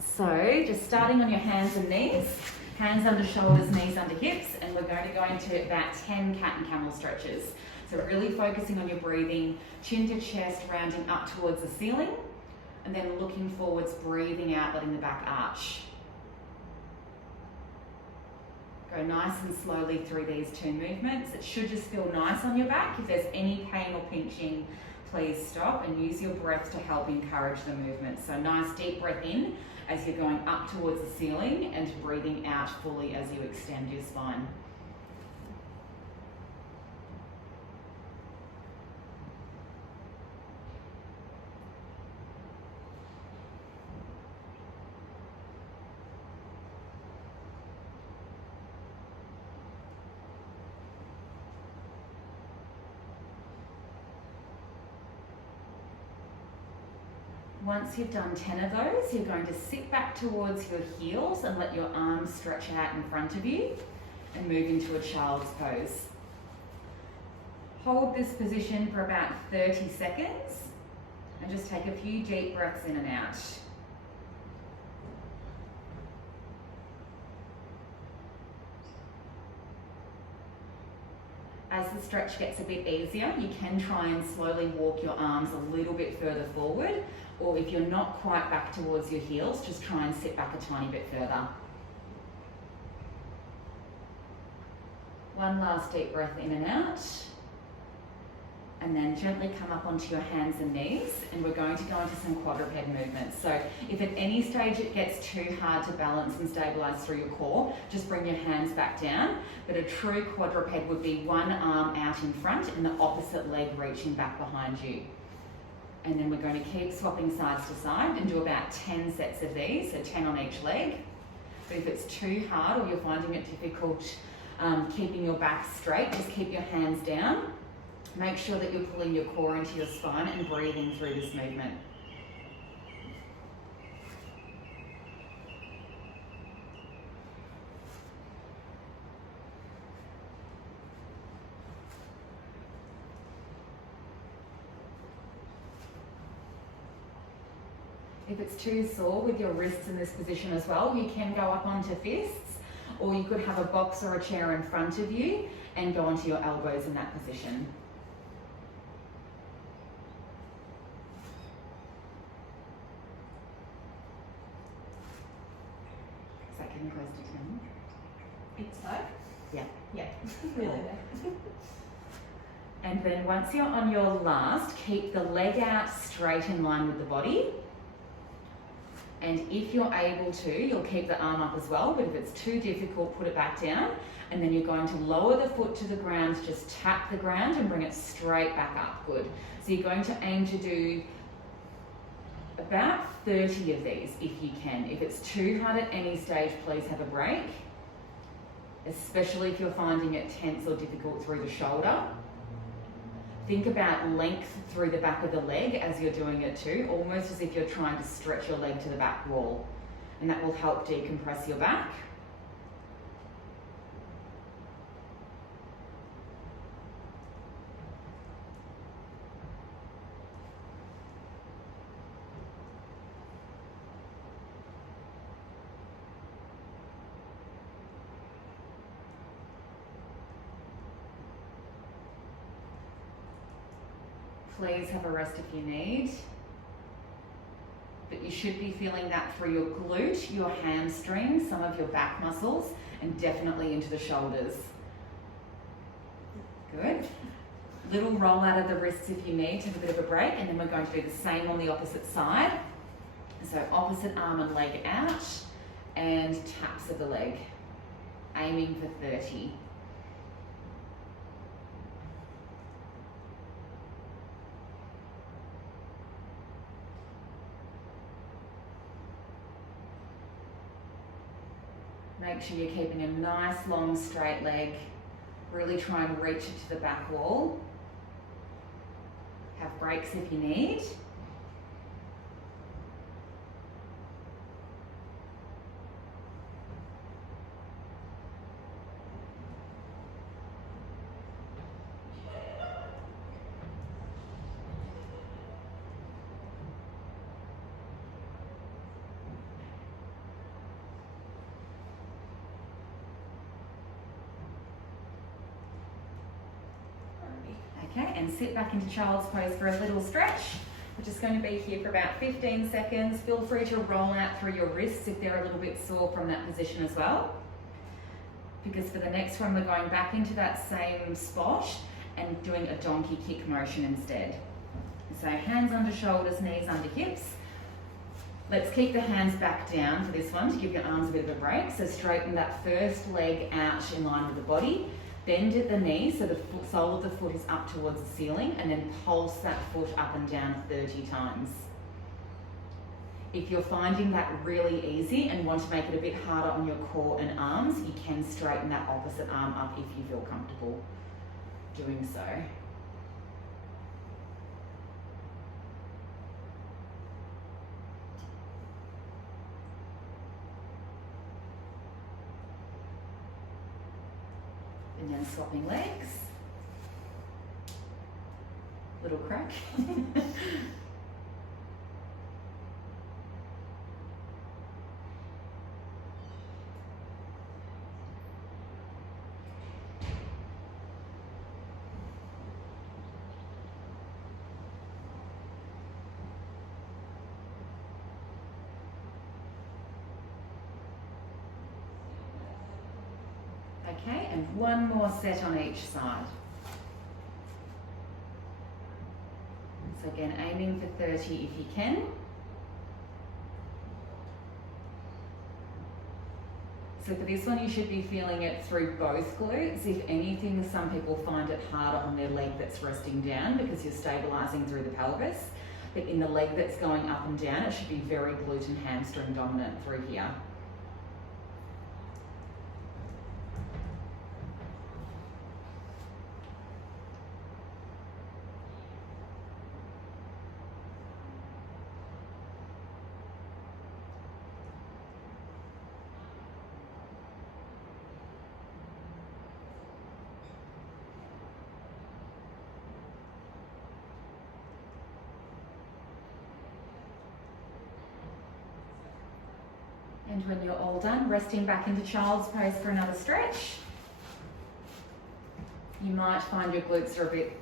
So just starting on your hands and knees, hands under shoulders, knees under hips, and we're going to go into about 10 cat and camel stretches. So really focusing on your breathing, chin to chest, rounding up towards the ceiling, and then looking forwards, breathing out, letting the back arch. Go nice and slowly through these two movements. It should just feel nice on your back. If there's any pain or pinching, please stop and use your breath to help encourage the movement. So nice deep breath in as you're going up towards the ceiling and breathing out fully as you extend your spine. Once you've done 10 of those, you're going to sit back towards your heels and let your arms stretch out in front of you and move into a child's pose. Hold this position for about 30 seconds and just take a few deep breaths in and out. As the stretch gets a bit easier, you can try and slowly walk your arms a little bit further forward, or if you're not quite back towards your heels, just try and sit back a tiny bit further. One last deep breath in and out, and then gently come up onto your hands and knees, and we're going to go into some quadruped movements. So if at any stage it gets too hard to balance and stabilize through your core, just bring your hands back down. But a true quadruped would be one arm out in front and the opposite leg reaching back behind you. And then we're going to keep swapping sides to side and do about 10 sets of these, so 10 on each leg. But if it's too hard or you're finding it difficult keeping your back straight, just keep your hands down. Make sure that you're pulling your core into your spine and breathing through this movement. If it's too sore with your wrists in this position as well, you can go up onto fists, or you could have a box or a chair in front of you and go onto your elbows in that position. Is that getting close to 10? It's like? Yeah. Yeah, really there. And then once you're on your last, keep the leg out straight in line with the body. And if you're able to, you'll keep the arm up as well, but if it's too difficult, put it back down. And then you're going to lower the foot to the ground, just tap the ground and bring it straight back up. Good. So you're going to aim to do about 30 of these if you can. If it's too hard at any stage, please have a break, especially if you're finding it tense or difficult through the shoulder. Think about length through the back of the leg as you're doing it too, almost as if you're trying to stretch your leg to the back wall. And that will help decompress your back. Please have a rest if you need. But you should be feeling that through your glute, your hamstring, some of your back muscles, and definitely into the shoulders. Good. Little roll out of the wrists if you need, take a bit of a break, and then we're going to do the same on the opposite side. So opposite arm and leg out, and taps of the leg, aiming for 30. Make sure you're keeping a nice long straight leg. Really try and reach it to the back wall. Have breaks if you need. and sit back into child's pose for a little stretch. We're just going to be here for about 15 seconds. Feel free to roll out through your wrists if they're a little bit sore from that position as well. Because for the next one, we're going back into that same spot and doing a donkey kick motion instead. So hands under shoulders, knees under hips. Let's keep the hands back down for this one to give your arms a bit of a break. So straighten that first leg out in line with the body. Bend at the knee so the sole of the foot is up towards the ceiling, and then pulse that foot up and down 30 times. If you're finding that really easy and want to make it a bit harder on your core and arms, you can straighten that opposite arm up if you feel comfortable doing so. And then swapping legs. Little crack. Okay, and one more set on each side. So again, aiming for 30 if you can. So for this one, you should be feeling it through both glutes. If anything, some people find it harder on their leg that's resting down because you're stabilizing through the pelvis. But in the leg that's going up and down, it should be very glute and hamstring dominant through here. And when you're all done, resting back into child's pose for another stretch. You might find your glutes are a bit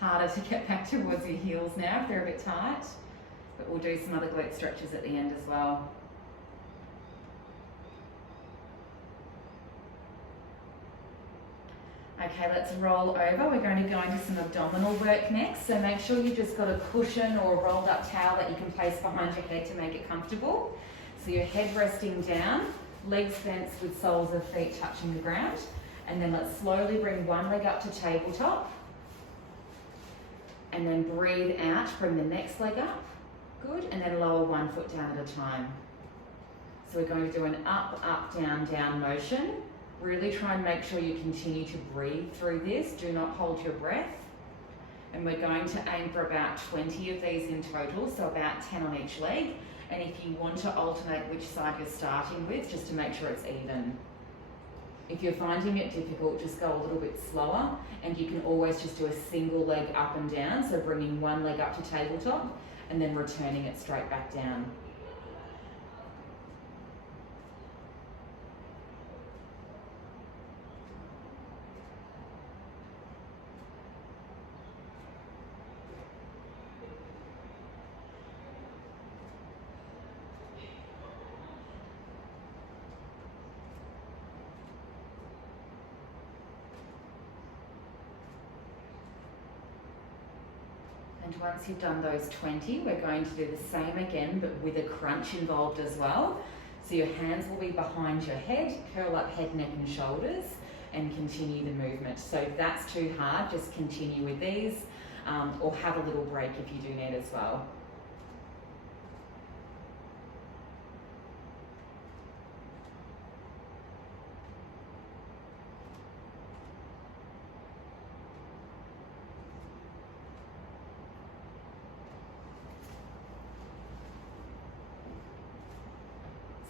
harder to get back towards your heels now if they're a bit tight, but we'll do some other glute stretches at the end as well. Okay, let's roll over. We're going to go into some abdominal work next. So make sure you've just got a cushion or a rolled up towel that you can place behind your head to make it comfortable. So your head resting down, legs bent with soles of feet touching the ground. And then let's slowly bring one leg up to tabletop. And then breathe out, bring the next leg up. Good, and then lower one foot down at a time. So we're going to do an up, up, down, down motion. Really try and make sure you continue to breathe through this. Do not hold your breath. And we're going to aim for about 20 of these in total, so about 10 on each leg. And if you want to alternate which side you're starting with, just to make sure it's even. If you're finding it difficult, just go a little bit slower, and you can always just do a single leg up and down, so bringing one leg up to tabletop and then returning it straight back down. And once you've done those 20, we're going to do the same again, but with a crunch involved as well. So your hands will be behind your head, curl up head, neck and shoulders, and continue the movement. So if that's too hard, just continue with these, or have a little break if you do need as well.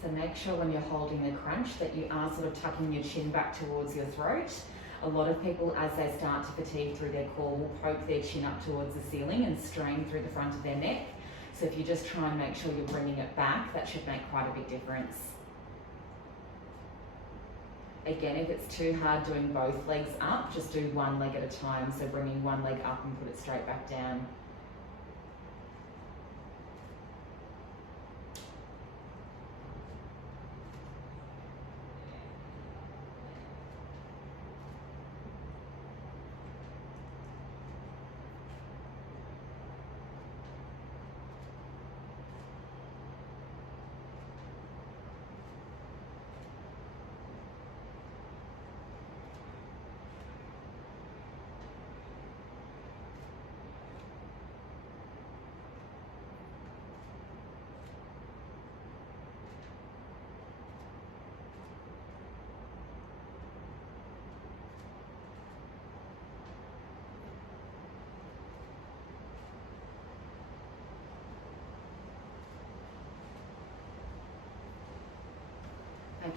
So make sure when you're holding the crunch that you are sort of tucking your chin back towards your throat. A lot of people, as they start to fatigue through their core, will poke their chin up towards the ceiling and strain through the front of their neck. So if you just try and make sure you're bringing it back, that should make quite a big difference. Again, if it's too hard doing both legs up, just do one leg at a time. So bringing one leg up and put it straight back down.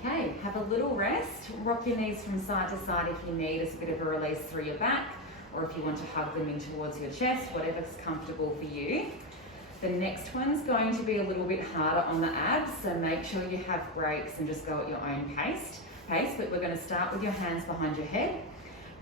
Okay, have a little rest. Rock your knees from side to side if you need as a bit of a release through your back, or if you want to hug them in towards your chest, whatever's comfortable for you. The next one's going to be a little bit harder on the abs, so make sure you have breaks and just go at your own pace. But we're going to start with your hands behind your head,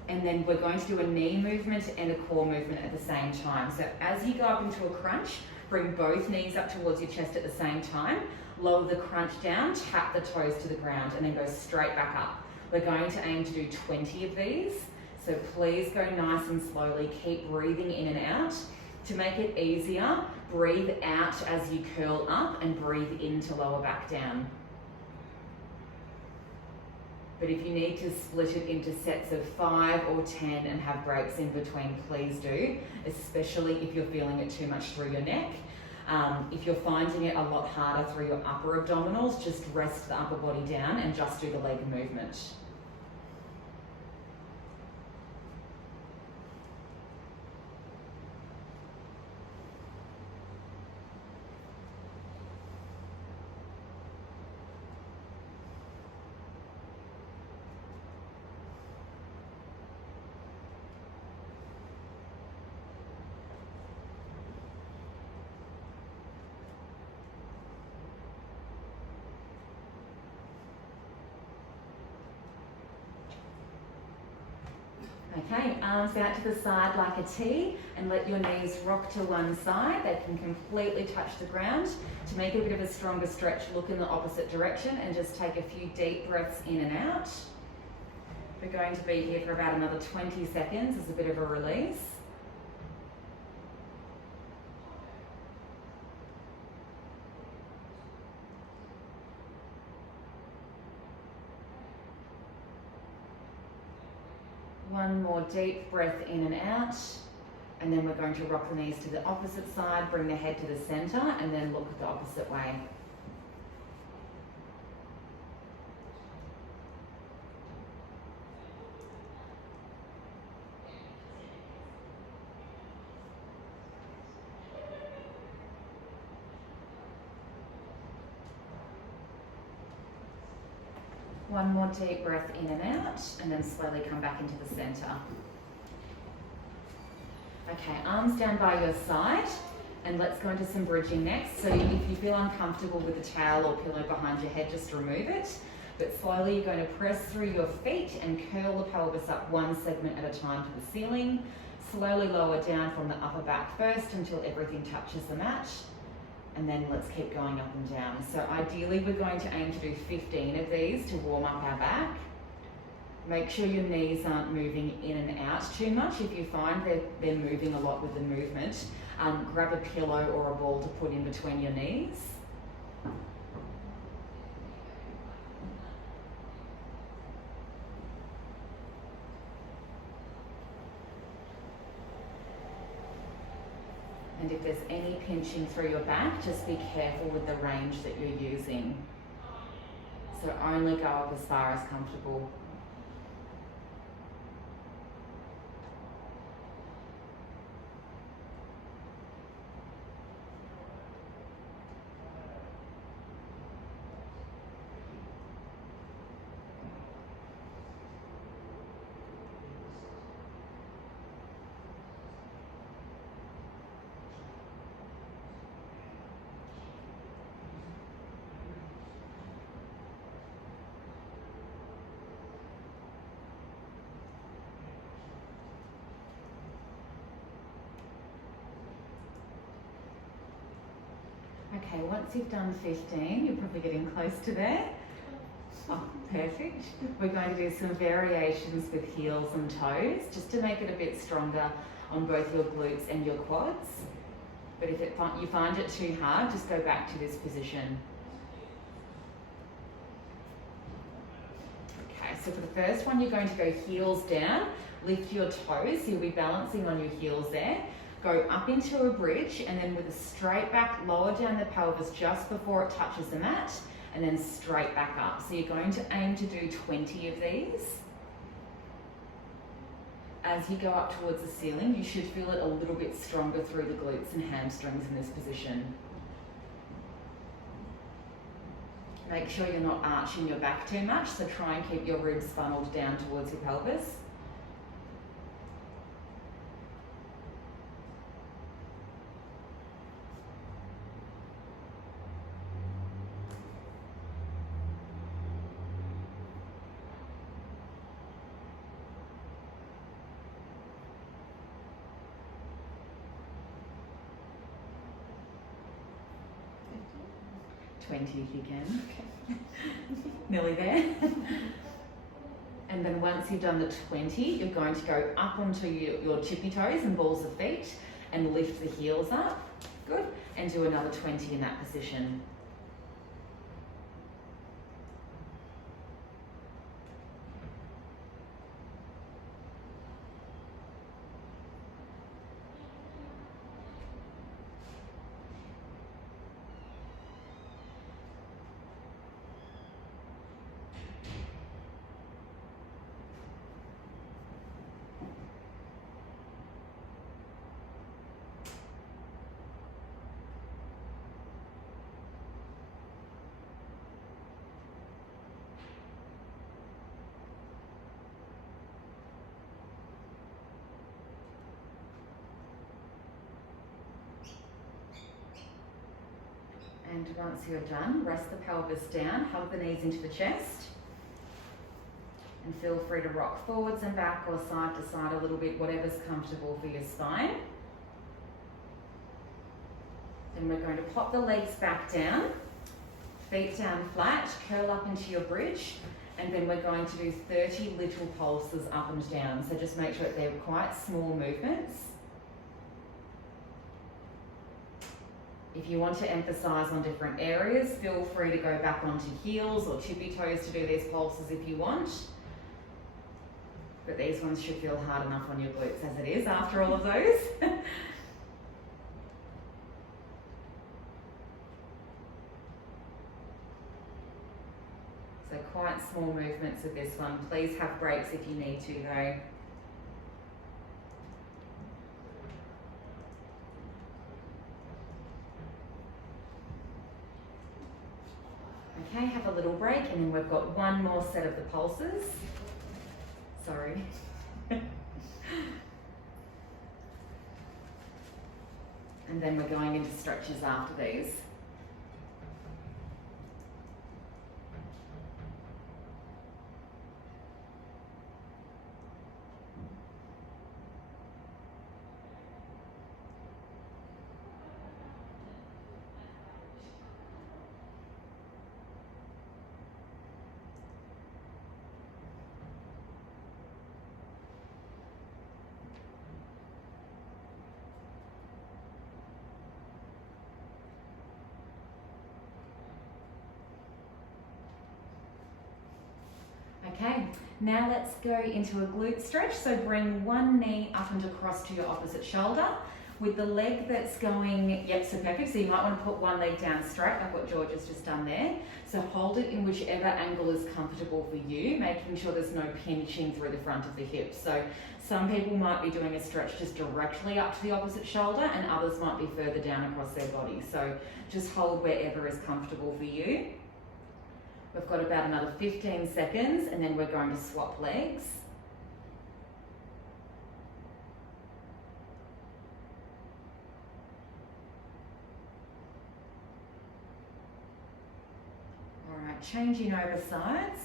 and then we're going to do a knee movement and a core movement at the same time. So as you go up into a crunch, bring both knees up towards your chest at the same time. Lower the crunch down, tap the toes to the ground, and then go straight back up. We're going to aim to do 20 of these, so please go nice and slowly. Keep breathing in and out. To make it easier, breathe out as you curl up and breathe in to lower back down. But if you need to split it into sets of 5 or 10 and have breaks in between, please do, especially if you're feeling it too much through your neck. If you're finding it a lot harder through your upper abdominals, just rest the upper body down and just do the leg movement. Okay, arms out to the side like a T, and let your knees rock to one side. They can completely touch the ground. To make it a bit of a stronger stretch, look in the opposite direction and just take a few deep breaths in and out. We're going to be here for about another 20 seconds as a bit of a release. One more deep breath in and out, and then we're going to rock the knees to the opposite side, bring the head to the center, and then look the opposite way. One more deep breath in and out, and then slowly come back into the center. Okay, arms down by your side, and let's go into some bridging next. So if you feel uncomfortable with a towel or pillow behind your head, just remove it. But slowly you're going to press through your feet and curl the pelvis up one segment at a time to the ceiling. Slowly lower down from the upper back first until everything touches the mat. And then let's keep going up and down. So ideally we're going to aim to do 15 of these to warm up our back. Make sure your knees aren't moving in and out too much. If you find that they're moving a lot with the movement, grab a pillow or a ball to put in between your knees. And if there's any pinching through your back, just be careful with the range that you're using. So only go up as far as comfortable. Okay, once you've done 15, you're probably getting close to there. Oh, perfect. We're going to do some variations with heels and toes, just to make it a bit stronger on both your glutes and your quads. But if you find it too hard, just go back to this position. Okay, so for the first one, you're going to go heels down, lift your toes, so you'll be balancing on your heels there. Go up into a bridge, and then with a straight back, lower down the pelvis just before it touches the mat, and then straight back up. So you're going to aim to do 20 of these. As you go up towards the ceiling, you should feel it a little bit stronger through the glutes and hamstrings in this position. Make sure you're not arching your back too much, so try and keep your ribs funneled down towards your pelvis. Okay. 20 if you can. Okay. Nearly there. And then once you've done the 20, you're going to go up onto your tippy toes and balls of feet and lift the heels up. Good. And do another 20 in that position. And once you're done, rest the pelvis down, hug the knees into the chest. And feel free to rock forwards and back or side to side a little bit, whatever's comfortable for your spine. Then we're going to pop the legs back down, feet down flat, curl up into your bridge, and then we're going to do 30 little pulses up and down. So just make sure that they're quite small movements. If you want to emphasize on different areas, feel free to go back onto heels or tippy toes to do these pulses if you want. But these ones should feel hard enough on your glutes as it is after all of those. So quite small movements with this one. Please have breaks if you need to though. Okay, have a little break, and then we've got one more set of the pulses. Sorry. And then we're going into stretches after these. Okay, now let's go into a glute stretch. So bring one knee up and across to your opposite shoulder with the leg that's going, yep, so perfect. So you might want to put one leg down straight like what George has just done there. So hold it in whichever angle is comfortable for you, making sure there's no pinching through the front of the hips. So some people might be doing a stretch just directly up to the opposite shoulder, and others might be further down across their body. So just hold wherever is comfortable for you. We've got about another 15 seconds, and then we're going to swap legs. All right, changing over sides.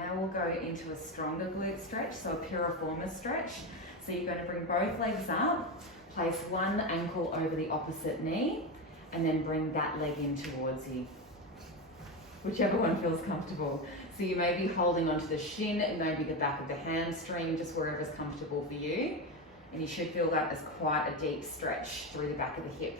now we'll go into a stronger glute stretch, so a piriformis stretch. So you're going to bring both legs up, place one ankle over the opposite knee, and then bring that leg in towards you. Whichever one feels comfortable. So you may be holding onto the shin, maybe the back of the hamstring, just wherever's comfortable for you. And you should feel that as quite a deep stretch through the back of the hip.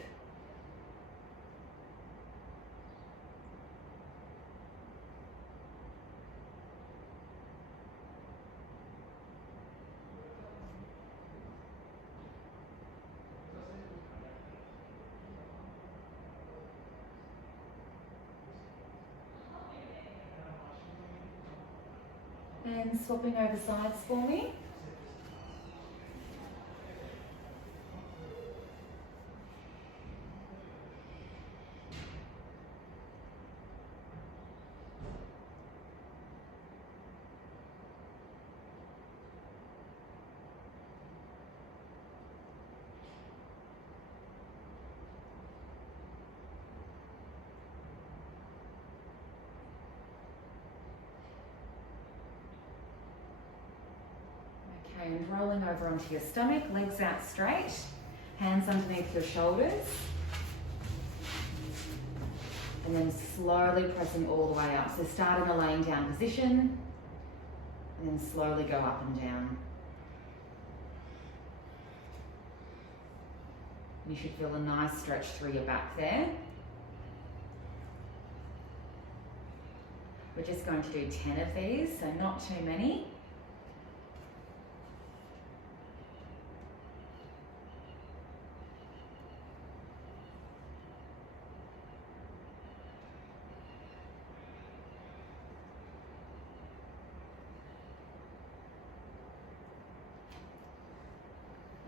And swapping over sides for me. And rolling over onto your stomach, legs out straight, hands underneath your shoulders. And then slowly pressing all the way up. So start in a laying down position, and then slowly go up and down. You should feel a nice stretch through your back there. We're just going to do 10 of these, so not too many.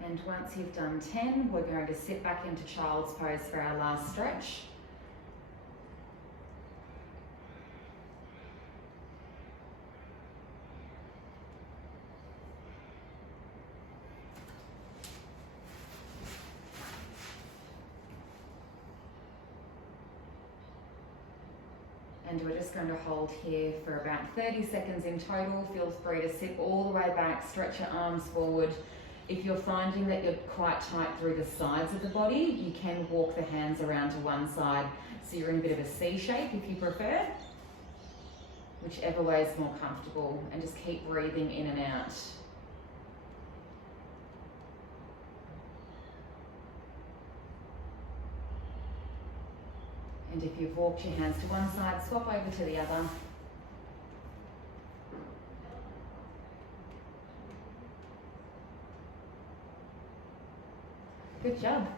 And once you've done 10, we're going to sit back into child's pose for our last stretch. And we're just going to hold here for about 30 seconds in total. Feel free to sit all the way back, stretch your arms forward. If you're finding that you're quite tight through the sides of the body, you can walk the hands around to one side so you're in a bit of a C shape if you prefer. Whichever way is more comfortable, and just keep breathing in and out. And if you've walked your hands to one side, swap over to the other. Good job.